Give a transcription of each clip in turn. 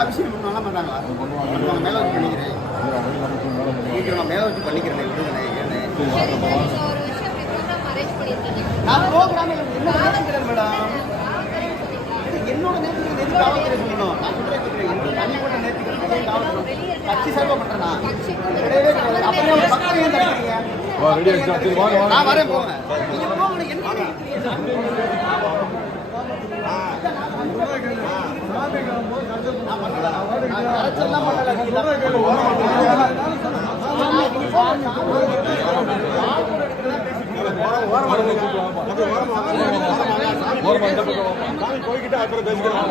அபிஷேகம் பண்ணலாம் பண்றாங்களா? மேல வச்சு பண்ணிக்கிறேன், மேல வச்சு பண்ணிக்கிறேன். நான் ப்ரோக்ராம் மேடம் என்னோட நேரத்துக்கு சொல்லணும். நான் சொல்றேன் தனிப்பட்ட நேரத்துக்கு கட்சி சேவை பண்றேன்னா நான் வரேன் போங்க. போய்கிட்டு அப்புறம் பேசிக்கலாம்.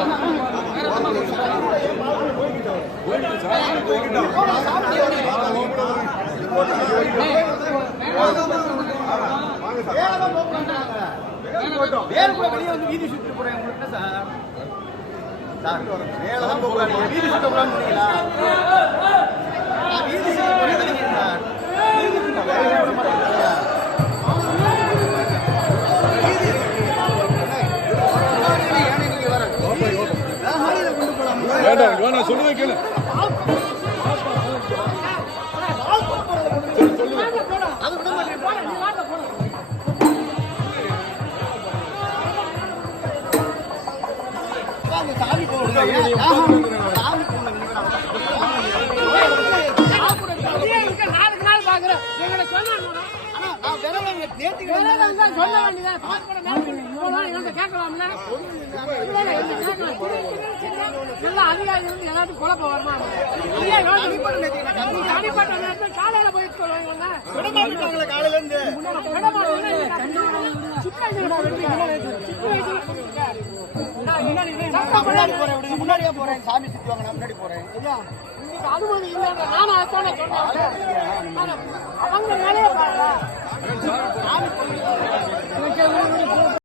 வெளியே வந்து வீதி சுற்றி போறேன் உங்களுக்கு சார். சார் மேலதான் போகிறாங்க, வீதி சுத்த போறான்னு சொன்னீங்களா? வீதி சுத்த போறீங்க சார். வேண்டாம் சொல்லுங்க கேளு. சாமி போடுங்க எல்லாத்தையும் குழப்பம் வருமா? காலையில போயிட்டு காலையில இருந்து முன்னாடியே போறேன். சாமி சுற்றுவாங்க, நான் முன்னாடி போறேன். அனுமதி இல்லை, நானும் அதான சொன்னேன். அவங்க மேலே